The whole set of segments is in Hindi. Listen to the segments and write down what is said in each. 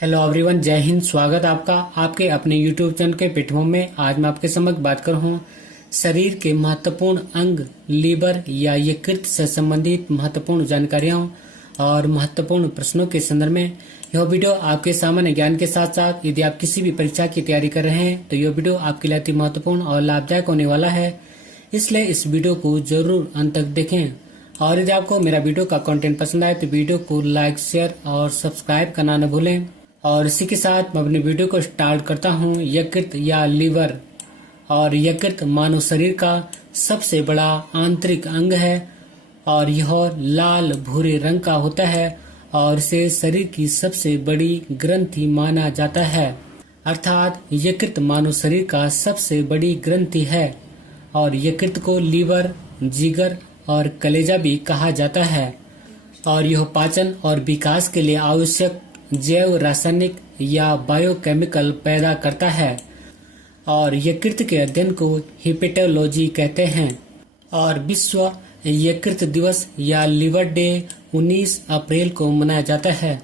हेलो एवरीवन, जय हिंद। स्वागत आपका आपके अपने यूट्यूब चैनल के पिटहोम में। आज मैं आपके समक्ष बात कर रहा हूँ शरीर के महत्वपूर्ण अंग लीवर या यकृत से संबंधित महत्वपूर्ण जानकारियों और महत्वपूर्ण प्रश्नों के संदर्भ में। यह वीडियो आपके सामान्य ज्ञान के साथ साथ यदि आप किसी भी परीक्षा की तैयारी कर रहे हैं तो यह वीडियो आपके लिए अति महत्वपूर्ण और लाभदायक होने वाला है, इसलिए इस वीडियो को जरूर अंत तक देखें। और यदि आपको मेरा वीडियो का कंटेंट पसंद आए तो वीडियो को लाइक, शेयर और सब्सक्राइब करना न भूलें। और इसी के साथ मैं अपने वीडियो को स्टार्ट करता हूँ। यकृत या लीवर और यकृत मानव शरीर का सबसे बड़ा आंतरिक अंग है और यह लाल भूरे रंग का होता है और इसे शरीर की सबसे बड़ी ग्रंथि माना जाता है। अर्थात यकृत मानव शरीर का सबसे बड़ी ग्रंथि है और यकृत को लीवर, जिगर और कलेजा भी कहा जाता है और यह पाचन और विकास के लिए आवश्यक जैव रासायनिक या बायोकेमिकल पैदा करता है और यकृत के अध्ययन को हिपेटोलॉजी कहते हैं। और विश्व यकृत दिवस या लीवर डे 19 अप्रैल को मनाया जाता है।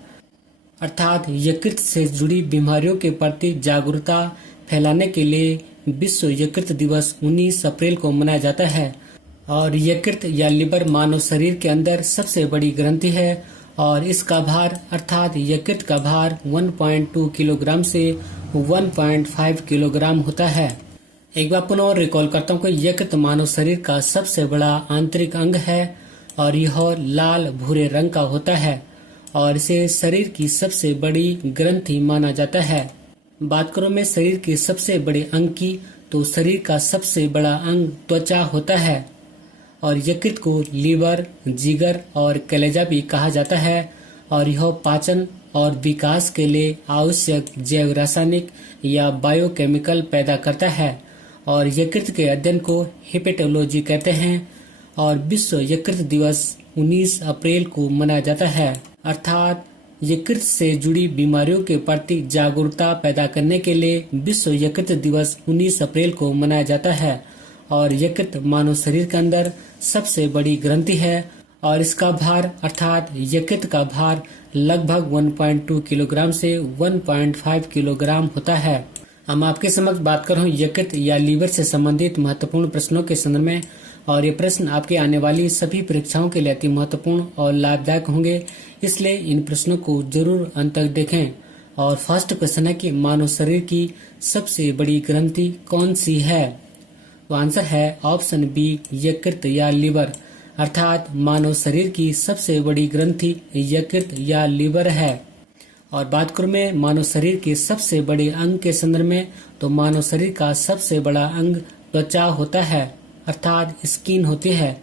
अर्थात यकृत से जुड़ी बीमारियों के प्रति जागरूकता फैलाने के लिए विश्व यकृत दिवस 19 अप्रैल को मनाया जाता है। और यकृत या लीवर मानव शरीर के अंदर सबसे बड़ी ग्रंथि है और इसका भार अर्थात यकृत का भार 1.2 किलोग्राम से 1.5 किलोग्राम होता है। एक बार पुनः रिकॉल करता हूँ कि यकृत मानव शरीर का सबसे बड़ा आंतरिक अंग है और यह लाल भूरे रंग का होता है और इसे शरीर की सबसे बड़ी ग्रंथि माना जाता है। बात करूं मैं शरीर के सबसे बड़े अंग की, तो शरीर का सबसे बड़ा अंग त्वचा होता है और यकृत को लीवर, जिगर और कलेजा भी कहा जाता है और यह पाचन और विकास के लिए आवश्यक जैव रासायनिक या बायोकेमिकल पैदा करता है और यकृत के अध्ययन को हिपेटोलॉजी कहते हैं। और विश्व यकृत दिवस 19 अप्रैल को मनाया जाता है। अर्थात यकृत से जुड़ी बीमारियों के प्रति जागरूकता पैदा करने के लिए विश्व यकृत दिवस 19 अप्रैल को मनाया जाता है। और यकृत मानव शरीर के अंदर सबसे बड़ी ग्रंथि है और इसका भार अर्थात यकृत का भार लगभग 1.2 किलोग्राम से 1.5 किलोग्राम होता है। अब मैं आपके समक्ष बात कर रहा हूँ यकृत या लीवर से संबंधित महत्वपूर्ण प्रश्नों के संदर्भ में। और ये प्रश्न आपके आने वाली सभी परीक्षाओं के लिए अति महत्वपूर्ण और लाभदायक होंगे, इसलिए इन प्रश्नों को जरूर अंत तक देखें। और फर्स्ट क्वेश्चन है कि मानव शरीर की सबसे बड़ी ग्रंथि कौन सी है? तो आंसर है ऑप्शन बी, यकृत या लीवर। अर्थात मानव शरीर की सबसे बड़ी ग्रंथि यकृत या लीवर है। और बात करूं मैं मानव शरीर के सबसे बड़े अंग के संदर्भ में, तो मानव शरीर का सबसे बड़ा अंग त्वचा होता है अर्थात स्किन होती है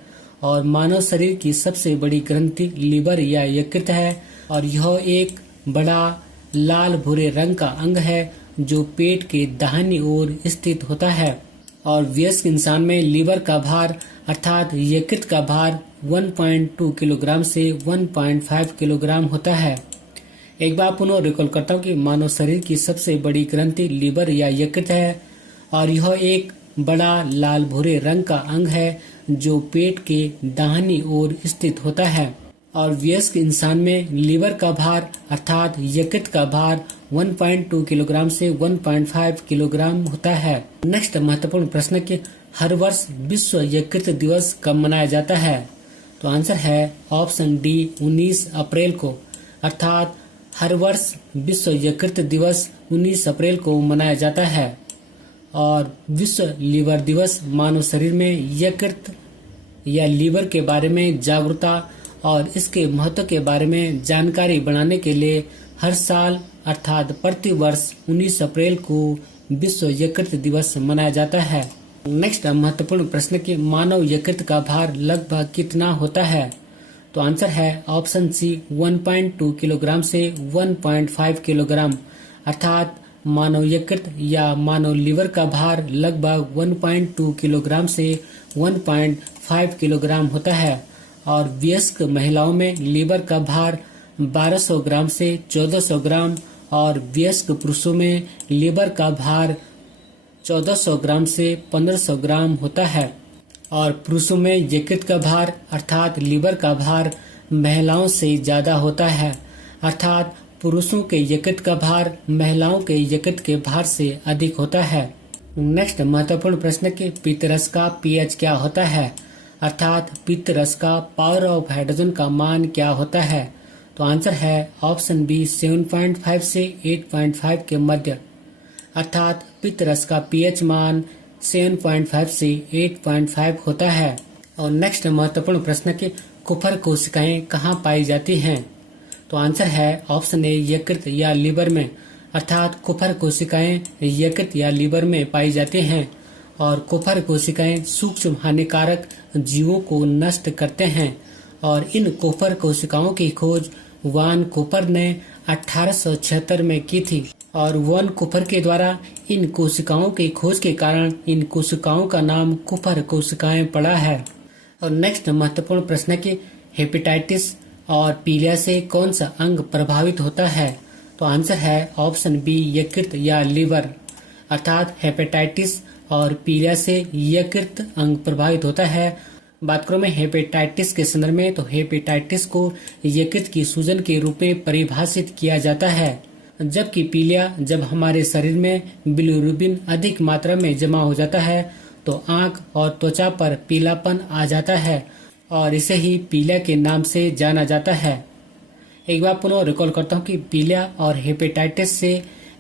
और मानव शरीर की सबसे बड़ी ग्रंथि लीवर या यकृत है और यह एक बड़ा लाल भूरे रंग का अंग है जो पेट के दाहिनी ओर स्थित होता है। और वयस्क इंसान में लीवर का भार अर्थात यकृत का भार 1.2 किलोग्राम से 1.5 किलोग्राम होता है। एक बार पुनः रिकॉल करता हूँ कि मानव शरीर की सबसे बड़ी ग्रंथि लीवर या यकृत है और यह एक बड़ा लाल भूरे रंग का अंग है जो पेट के दाहिनी ओर स्थित होता है। और वयस्क इंसान में लीवर का भार अर्थात यकृत का भार 1.2 किलोग्राम से 1.5 किलोग्राम होता है। नेक्स्ट महत्वपूर्ण प्रश्न कि हर वर्ष विश्व यकृत दिवस कब मनाया जाता है? तो आंसर है ऑप्शन डी, 19 अप्रैल को। अर्थात हर वर्ष विश्व यकृत दिवस 19 अप्रैल को मनाया जाता है। और विश्व लीवर दिवस मानव शरीर में यकृत या लीवर के बारे में जागरूकता और इसके महत्व के बारे में जानकारी बढ़ाने के लिए हर साल अर्थात प्रति वर्ष 19 अप्रैल को विश्व यकृत दिवस मनाया जाता है। नेक्स्ट महत्वपूर्ण प्रश्न कि मानव यकृत का भार लगभग कितना होता है? तो आंसर है ऑप्शन सी, 1.2 किलोग्राम से 1.5 किलोग्राम। अर्थात मानव यकृत या मानव लीवर का भार लगभग 1.2 किलोग्राम से 1.5 किलोग्राम होता है। और वयस्क महिलाओं में लीवर का भार 1200 ग्राम से 1400 ग्राम और वयस्क पुरुषों में लीवर का भार 1400 ग्राम से 1500 ग्राम होता है। और पुरुषों में यकृत का भार अर्थात लीवर का भार महिलाओं से ज्यादा होता है। अर्थात पुरुषों के यकृत का भार महिलाओं के यकृत के भार से अधिक होता है। नेक्स्ट महत्वपूर्ण प्रश्न कि पित्तरस का पीएच क्या होता है, अर्थात पित्तरस का पावर ऑफ हाइड्रोजन का मान क्या होता है। तो आंसर है ऑप्शन बी 7.5 से 8.5 के मध्य, अर्थात पित्तरस का पीएच मान 7.5 से 8.5 होता है। और नेक्स्ट महत्वपूर्ण प्रश्न कि कुफर कोशिकाएं कहाँ पाई जाती हैं। तो आंसर है ऑप्शन ए यकृत या लीवर में, अर्थात कुफर कोशिकाएं यकृत या लीवर में पाई जाती हैं। और कुफर कोशिकाएं सूक्ष्म हानिकारक जीवों को नष्ट करते हैं। और इन कुफर कोशिकाओं की खोज वान कूपर ने 1876 में की थी। और वान कूपर के द्वारा इन कोशिकाओं की खोज के कारण इन कोशिकाओं का नाम कुफर कोशिकाएं पड़ा है। और नेक्स्ट महत्वपूर्ण प्रश्न कि हेपेटाइटिस और पीलिया से कौन सा अंग प्रभावित होता है। तो आंसर है ऑप्शन बी यकृत या लीवर, अर्थात हेपेटाइटिस और पीलिया से यकृत अंग प्रभावित होता है। बात करो मैं हेपेटाइटिस के संदर्भ में, तो हेपेटाइटिस को यकृत की सूजन के रूप में परिभाषित किया जाता है, जबकि पीलिया जब हमारे शरीर में बिलिरुबिन अधिक मात्रा में जमा हो जाता है तो आंख और त्वचा पर पीलापन आ जाता है और इसे ही पीलिया के नाम से जाना जाता है। एक बार पुनः रिकॉल करता हूँ कि पीलिया और हेपेटाइटिस से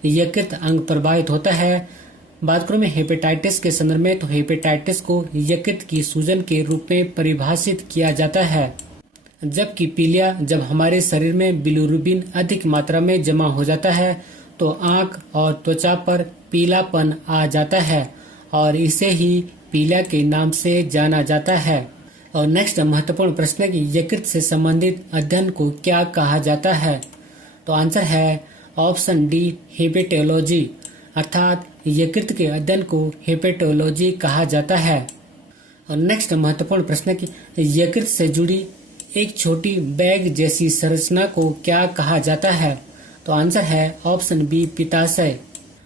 यकृत अंग प्रभावित होता है। बात करूं मैं हेपेटाइटिस के संदर्भ में, तो हेपेटाइटिस को यकृत की सूजन के रूप में परिभाषित किया जाता है, जबकि पीलिया जब हमारे शरीर में बिलिरुबिन अधिक मात्रा में जमा हो जाता है तो आंख और त्वचा पर पीलापन आ जाता है और इसे ही पीलिया के नाम से जाना जाता है। और नेक्स्ट महत्वपूर्ण प्रश्न है कि यकृत से संबंधित अध्ययन को क्या कहा जाता है। तो आंसर है ऑप्शन डी हेपेटोलॉजी, अर्थात यकृत के अध्ययन को हेपेटोलॉजी कहा जाता है। और नेक्स्ट महत्वपूर्ण प्रश्न है कि यकृत से जुड़ी एक छोटी बैग जैसी संरचना को क्या कहा जाता है। तो आंसर है ऑप्शन बी पित्ताशय,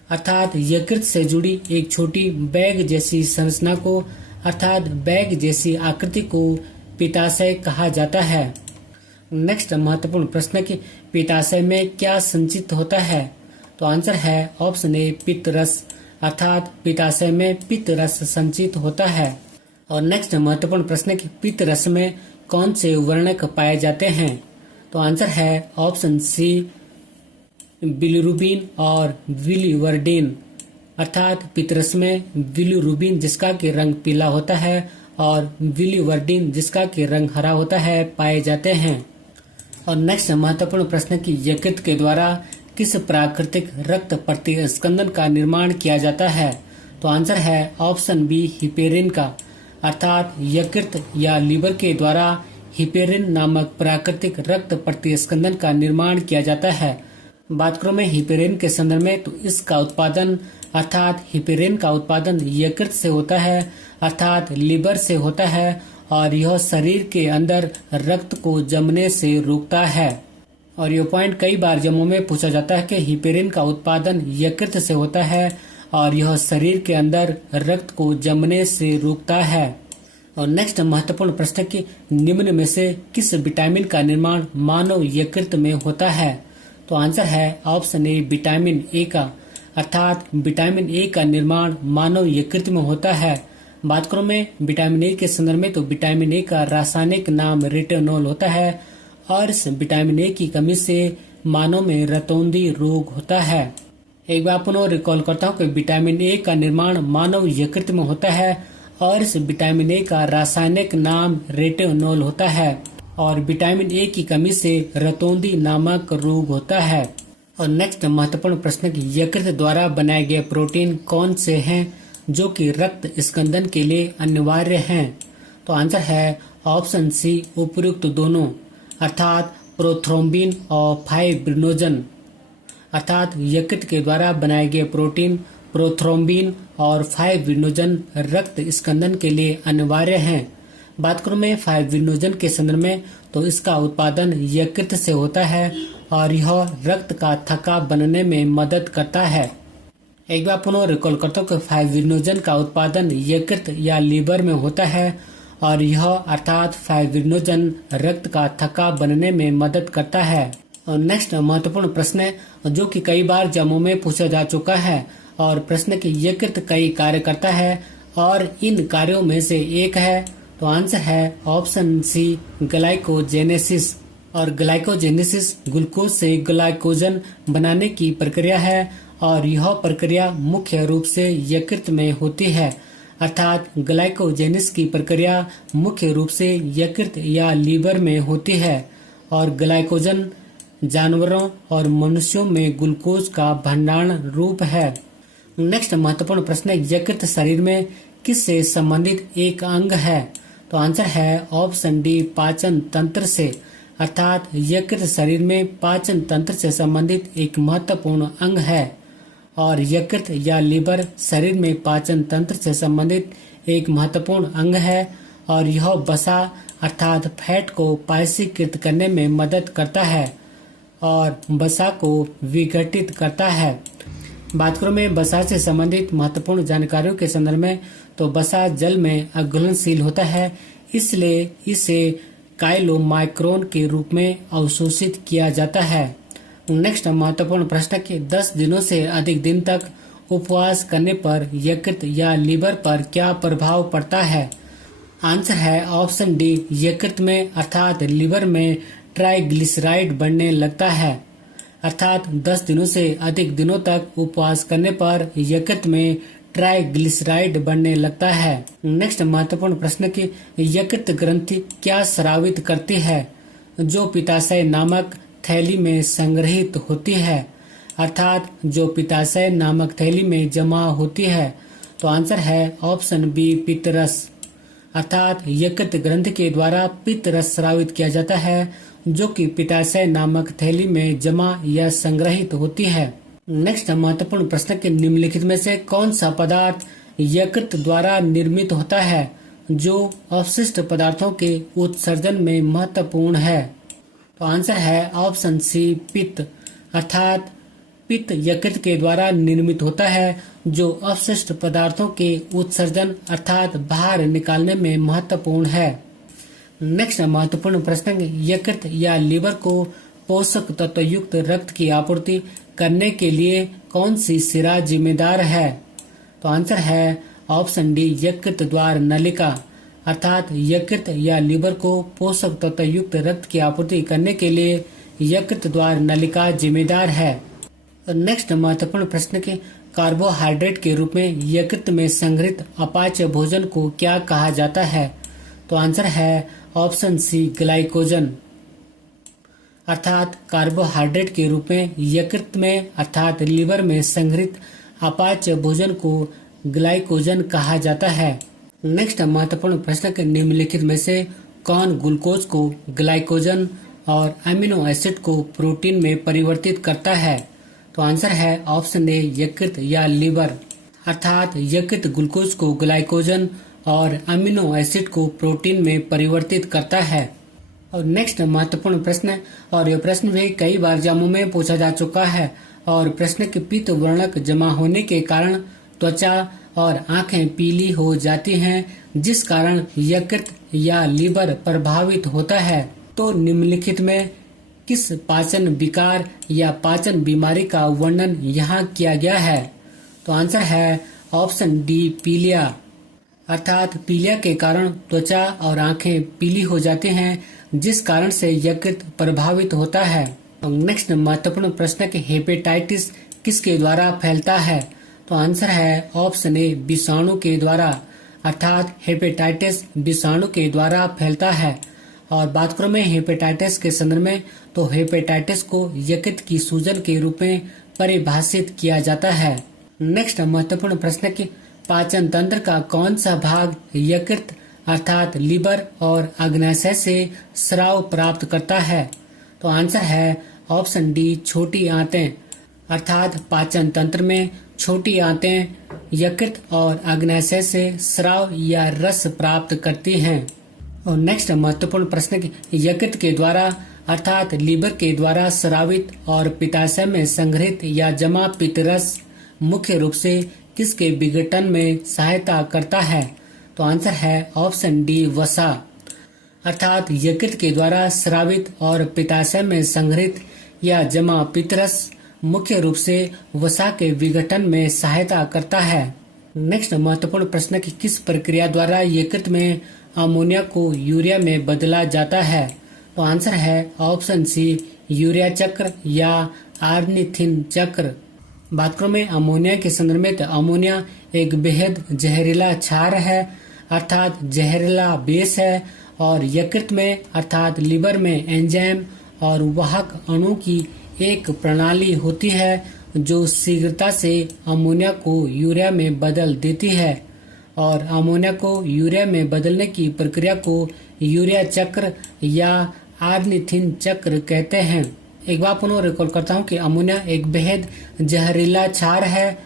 अर्थात यकृत से जुड़ी एक छोटी बैग जैसी संरचना को अर्थात बैग जैसी आकृति को पित्ताशय कहा जाता है। नेक्स्ट महत्वपूर्ण प्रश्न है कि पित्ताशय में क्या संचित होता है। तो आंसर है ऑप्शन ए पित्त रस, अर्थात पित्ताशय में पित्त रस संचित होता है। और नेक्स्ट महत्वपूर्ण प्रश्न है कि पित्त रस में कौन से वर्णक पाए जाते हैं। तो आंसर है ऑप्शन सी बिलिरुबिन और बिलिवर्डिन, अर्थात पित्त रस में बिलिरुबिन जिसका कि रंग पीला होता है और बिलिवर्डिन जिसका कि रंग हरा होता है पाए जाते हैं। और नेक्स्ट महत्वपूर्ण प्रश्न की यकृत के द्वारा किस प्राकृतिक रक्त प्रतिस्पंदन का निर्माण किया जाता है। तो आंसर है ऑप्शन बी हिपेरिन का, अर्थात यकृत या लीवर के द्वारा हिपेरिन नामक प्राकृतिक रक्त प्रतिस्पंदन का निर्माण किया जाता है। बात करूं मैं हिपेरिन के संदर्भ में, तो इसका उत्पादन अर्थात हिपेरिन का उत्पादन यकृत से होता है, अर्थात लीवर से होता है और यह शरीर के अंदर रक्त को जमने से रोकता है। और यह पॉइंट कई बार जम्मू में पूछा जाता है कि हिपेरिन का उत्पादन यकृत से होता है और यह शरीर के अंदर रक्त को जमने से रोकता है। और नेक्स्ट महत्वपूर्ण प्रश्न कि निम्न में से किस विटामिन का निर्माण मानव यकृत में होता है। तो आंसर है ऑप्शन ए विटामिन ए का, अर्थात विटामिन ए का निर्माण मानव यकृत में होता है। बात करूं मैं विटामिन ए के संदर्भ में, तो विटामिन ए का रासायनिक नाम रेटिनॉल होता है और इस विटामिन ए की कमी से मानव में रतौंधी रोग होता है। एक बार पुनः रिकॉल करता हूँ कि विटामिन ए का निर्माण मानव यकृत में होता है और इस विटामिन ए का रासायनिक नाम रेटिनॉल होता है और विटामिन ए की कमी से रतौंधी नामक रोग होता है। और नेक्स्ट महत्वपूर्ण प्रश्न की यकृत द्वारा बनाए गए प्रोटीन कौन से हैं जो कि रक्त स्कंदन के लिए अनिवार्य हैं। तो आंसर है ऑप्शन सी उपयुक्त दोनों, अर्थात प्रोथ्रोम्बिन और फाइब्रिनोजन, अर्थात यकृत के द्वारा बनाए गए प्रोटीन प्रोथ्रोम्बिन और फाइब्रिनोजन रक्त स्कंदन के लिए अनिवार्य हैं। बात करूं मैं फाइब्रिनोजन के संदर्भ में, तो इसका उत्पादन यकृत से होता है और यह रक्त का थक्का बनने में मदद करता है। एक बार पुनः रिकॉल करता हूँ कि फाइब्रिनोजन का उत्पादन यकृत या लीवर में होता है और यह अर्थात फाइब्रिनोजन रक्त का थक्का बनने में मदद करता है। और नेक्स्ट महत्वपूर्ण प्रश्न है जो कि कई बार जम्मू में पूछा जा चुका है और प्रश्न की यकृत कई कार्य करता है और इन कार्यों में से एक है। तो आंसर है ऑप्शन सी ग्लाइकोजेनेसिस। और ग्लाइकोजेनेसिस ग्लूकोज से ग्लाइकोजन बनाने की प्रक्रिया है और यह प्रक्रिया मुख्य रूप से यकृत में होती है, अर्थात ग्लाइकोजेनेसिस की प्रक्रिया मुख्य रूप से यकृत या लीवर में होती है और ग्लाइकोजन जानवरों और मनुष्यों में ग्लूकोज का भंडारण रूप है। नेक्स्ट महत्वपूर्ण प्रश्न है यकृत शरीर में किससे संबंधित एक अंग है। तो आंसर है ऑप्शन डी पाचन तंत्र से, अर्थात यकृत शरीर में पाचन तंत्र से संबंधित एक महत्वपूर्ण अंग है और यकृत या लीवर शरीर में पाचन तंत्र से संबंधित एक महत्वपूर्ण अंग है और यह वसा अर्थात फैट को पाचीकृत करने में मदद करता है और वसा को विघटित करता है। बात करूं मैं वसा से संबंधित महत्वपूर्ण जानकारियों के संदर्भ में, तो वसा जल में अघुलनशील होता है, इसलिए इसे काइलोमाइक्रोन के रूप में अवशोषित किया जाता है। नेक्स्ट महत्वपूर्ण प्रश्न के 10 दिनों से अधिक दिन तक उपवास करने पर यकृत या लीवर पर क्या प्रभाव पड़ता है। आंसर है ऑप्शन डी यकृत में अर्थात लीवर में ट्राइग्लिसराइड बढ़ने लगता है, अर्थात 10 दिनों से अधिक दिनों तक उपवास करने पर यकृत में ट्राइग्लिसराइड बढ़ने लगता है। नेक्स्ट महत्वपूर्ण प्रश्न की यकृत ग्रंथि क्या स्रावित करती है जो पित्ताशय नामक थैली में संग्रहित होती है, अर्थात जो पित्ताशय नामक थैली में जमा होती है। तो आंसर है ऑप्शन बी पित्तरस, अर्थात यकृत ग्रंथि के द्वारा पित्तरस स्रावित किया जाता है जो कि पित्ताशय नामक थैली में जमा या संग्रहित होती है। नेक्स्ट महत्वपूर्ण प्रश्न के निम्नलिखित में से कौन सा पदार्थ यकृत द्वारा निर्मित होता है जो अवशिष्ट पदार्थों के उत्सर्जन में महत्वपूर्ण है। तो आंसर है ऑप्शन सी पित्त, अर्थात पित्त यकृत के द्वारा निर्मित होता है जो अवशिष्ट पदार्थों के उत्सर्जन अर्थात बाहर निकालने में महत्वपूर्ण है। नेक्स्ट महत्वपूर्ण प्रश्न यकृत या लीवर को पोषक तत्व युक्त रक्त की आपूर्ति करने के लिए कौन सी शिरा जिम्मेदार है। तो आंसर है ऑप्शन डी यकृत द्वार नलिका, अर्थात यकृत या लीवर को पोषक तत्व युक्त रक्त की आपूर्ति करने के लिए यकृत द्वार नलिका जिम्मेदार है। नेक्स्ट महत्वपूर्ण प्रश्न के कार्बोहाइड्रेट के रूप में यकृत में संग्रहित अपाच्य भोजन को क्या कहा जाता है। तो आंसर है ऑप्शन सी ग्लाइकोजन, अर्थात कार्बोहाइड्रेट के रूप में यकृत में अर्थात लीवर में संग्रहित अपाच्य भोजन को ग्लाइकोजन कहा जाता है। नेक्स्ट महत्वपूर्ण प्रश्न के निम्नलिखित में से कौन ग्लूकोज को ग्लाइकोजन और अमीनो एसिड को प्रोटीन में परिवर्तित करता है। तो आंसर है ऑप्शन ए यकृत या लीवर, अर्थात यकृत ग्लूकोज को ग्लाइकोजन और अमीनो एसिड को प्रोटीन में परिवर्तित करता है। और नेक्स्ट महत्वपूर्ण प्रश्न, और यह प्रश्न भी कई बार जम्मू में पूछा जा चुका है और प्रश्न के पित्त वर्णक जमा होने के कारण त्वचा और आंखें पीली हो जाती हैं जिस कारण यकृत या लीवर प्रभावित होता है। तो निम्नलिखित में किस पाचन विकार या पाचन बीमारी का वर्णन यहाँ किया गया है। तो आंसर है ऑप्शन डी पीलिया, अर्थात पीलिया के कारण त्वचा और आंखें पीली हो जाती हैं जिस कारण से यकृत प्रभावित होता है। नेक्स्ट महत्वपूर्ण प्रश्न के हेपेटाइटिस किसके द्वारा फैलता है। तो आंसर है ऑप्शन ए विषाणु के द्वारा, अर्थात हेपेटाइटिस विषाणु के द्वारा फैलता है। और बात करूं मैं हेपेटाइटिस के संदर्भ में, तो हेपेटाइटिस को यकृत की सूजन के रूप में परिभाषित किया जाता है। नेक्स्ट महत्वपूर्ण प्रश्न की पाचन तंत्र का कौन सा भाग यकृत अर्थात लीवर और अग्न्याशय से स्राव प्राप्त करता है। तो आंसर है ऑप्शन डी छोटी आंतें, अर्थात पाचन तंत्र में छोटी आंतें यकृत और अग्न्याशय से स्राव या रस प्राप्त करती हैं। और नेक्स्ट महत्वपूर्ण प्रश्न यकृत के द्वारा अर्थात लीवर के द्वारा स्रावित और पित्ताशय में संग्रहित या जमा पित्तरस मुख्य रूप से किसके विघटन में सहायता करता है। तो आंसर है ऑप्शन डी वसा, अर्थात यकृत के द्वारा स्रावित और पित्ताशय में संग्रहित या जमा पितरस मुख्य रूप से वसा के विघटन में सहायता करता है। नेक्स्ट महत्वपूर्ण प्रश्न कि किस प्रक्रिया द्वारा यकृत में अमोनिया को यूरिया में बदला जाता है? तो आंसर है ऑप्शन सी, यूरिया चक्र या आर्निथिन चक्र। बात करो में अमोनिया के संदर्भ में, तो अमोनिया एक बेहद जहरीला क्षार है, अर्थात जहरीला बेस है, और यकृत में अर्थात लीवर में एंजाइम और वाहक अणु की एक प्रणाली होती है जो शीघ्रता से अमोनिया को यूरिया में बदल देती है, और अमोनिया को यूरिया में बदलने की प्रक्रिया को यूरिया चक्र या आर्निथिन चक्र कहते हैं। एक बार पुनः रिकॉल करता हूँ कि अमोनिया एक बेहद जहरीला क्षार है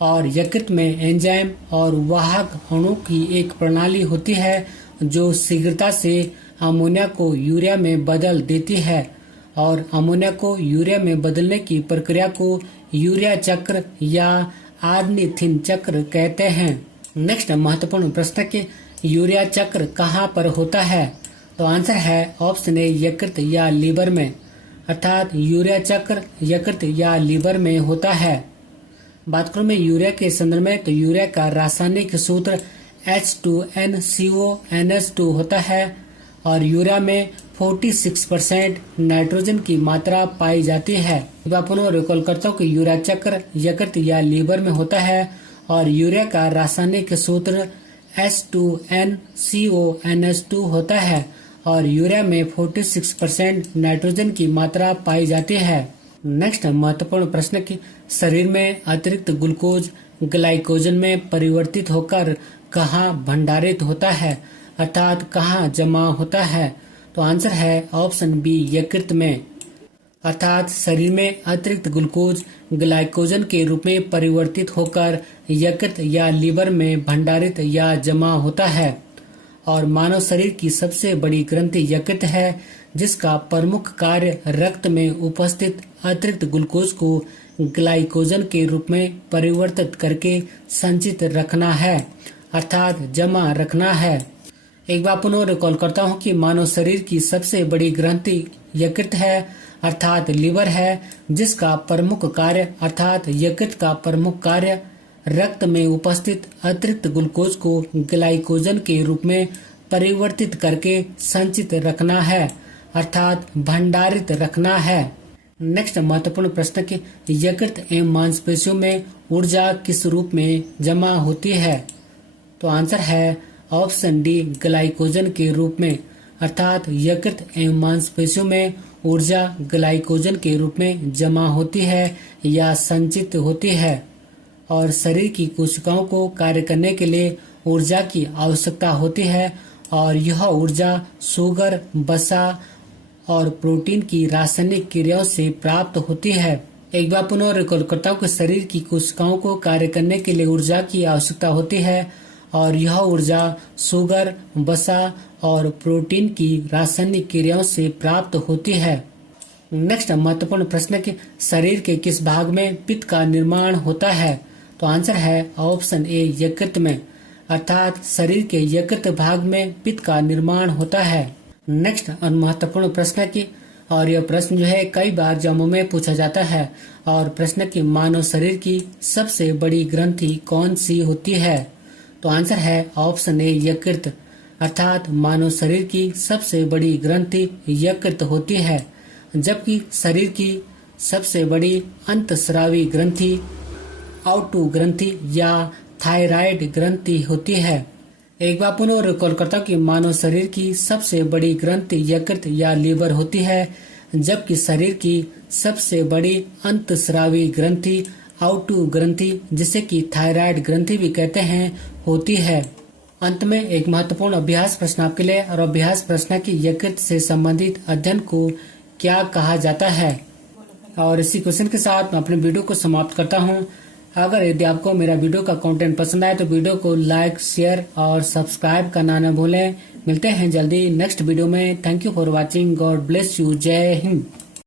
और यकृत में एंजाइम और वाहक अणु की एक प्रणाली होती है जो शीघ्रता से अमोनिया को यूरिया में बदल देती है, और अमोनिया को यूरिया में बदलने की प्रक्रिया को यूरिया चक्र या आर्निथिन चक्र कहते हैं। नेक्स्ट महत्वपूर्ण प्रश्न कि यूरिया चक्र कहाँ पर होता है? तो आंसर है ऑप्शन ए, यकृत या लीवर में, अर्थात यूरिया चक्र यकृत या लीवर में होता है। बात करूं मैं यूरिया के संदर्भ में, तो यूरिया का रासायनिक सूत्र H2NCONH2 होता है, और यूरिया में 46% नाइट्रोजन की मात्रा पाई जाती है। पुनः रिकॉल करता हूँ कि यूरिया चक्र यकृत या लीवर में होता है, और यूरिया का रासायनिक सूत्र H2NCONH2 होता है, और यूरिया में 46% नाइट्रोजन की मात्रा पाई जाती है। नेक्स्ट महत्वपूर्ण प्रश्न कि शरीर में अतिरिक्त ग्लूकोज ग्लाइकोजन में परिवर्तित होकर कहाँ भंडारित होता है, अर्थात कहाँ जमा होता है? तो आंसर है ऑप्शन बी, यकृत में, अर्थात शरीर में अतिरिक्त ग्लूकोज ग्लाइकोजन के रूप में परिवर्तित होकर यकृत या लीवर में भंडारित या जमा होता है। और मानव शरीर की सबसे बड़ी ग्रंथि यकृत है, जिसका प्रमुख कार्य रक्त में उपस्थित अतिरिक्त ग्लूकोज को ग्लाइकोजन के रूप में परिवर्तित करके संचित रखना है, अर्थात जमा रखना है। एक बार पुनः रिकॉल करता हूँ कि मानव शरीर की सबसे बड़ी ग्रंथि यकृत है, अर्थात लीवर है, जिसका प्रमुख कार्य अर्थात यकृत का प्रमुख कार्य रक्त में उपस्थित अतिरिक्त ग्लूकोज को ग्लाइकोजन के रूप में परिवर्तित करके संचित रखना है, अर्थात भंडारित रखना है। नेक्स्ट महत्वपूर्ण प्रश्न कि यकृत एवं मांसपेशियों में ऊर्जा किस रूप में जमा होती है? तो आंसर है ऑप्शन डी, ग्लाइकोजन के रूप में, अर्थात यकृत एवं मांसपेशियों में ऊर्जा ग्लाइकोजन के रूप में जमा होती है या संचित होती है। और शरीर की कोशिकाओं को कार्य करने के लिए ऊर्जा की आवश्यकता होती है, और यह ऊर्जा शुगर, वसा और प्रोटीन की रासायनिक क्रियाओं से प्राप्त होती है। एक बार पुनः रिकॉल करता हूँ कि शरीर की कोशिकाओं को कार्य करने के लिए ऊर्जा की आवश्यकता होती है, और यह ऊर्जा शुगर, वसा और प्रोटीन की रासायनिक क्रियाओं से प्राप्त होती है। नेक्स्ट महत्वपूर्ण प्रश्न कि शरीर के किस भाग में पित्त का निर्माण होता है? तो आंसर है ऑप्शन ए, यकृत में, अर्थात शरीर के यकृत भाग में पित्त का निर्माण होता है। नेक्स्ट महत्वपूर्ण प्रश्न की, और यह प्रश्न जो है कई बार एग्जामों में पूछा जाता है, और प्रश्न की मानव शरीर की सबसे बड़ी ग्रंथि कौन सी होती है? तो आंसर है ऑप्शन ए, यकृत, अर्थात मानव शरीर की सबसे बड़ी ग्रंथि यकृत होती है, जबकि शरीर की सबसे बड़ी अंतस्रावी ग्रंथि आउटू ग्रंथि या थायराइड ग्रंथि होती है। एक बार पुनः रिकॉल करता हूँ कि मानव शरीर की सबसे बड़ी ग्रंथि यकृत या लीवर होती है, जबकि शरीर की सबसे बड़ी अंतस्रावी ग्रंथि आउटू ग्रंथि, जिसे कि थायराइड ग्रंथि भी कहते हैं, होती है। अंत में एक महत्वपूर्ण अभ्यास प्रश्न आपके लिए, और अभ्यास प्रश्न की यकृत से संबंधित अध्ययन को क्या कहा जाता है? और इसी क्वेश्चन के साथ मैं अपने वीडियो को समाप्त करता हूँ। अगर यदि आपको मेरा वीडियो का कंटेंट पसंद आए तो वीडियो को लाइक, शेयर और सब्सक्राइब करना न भूलें। मिलते हैं जल्दी नेक्स्ट वीडियो में। Thank you for watching. God bless you. जय हिंद।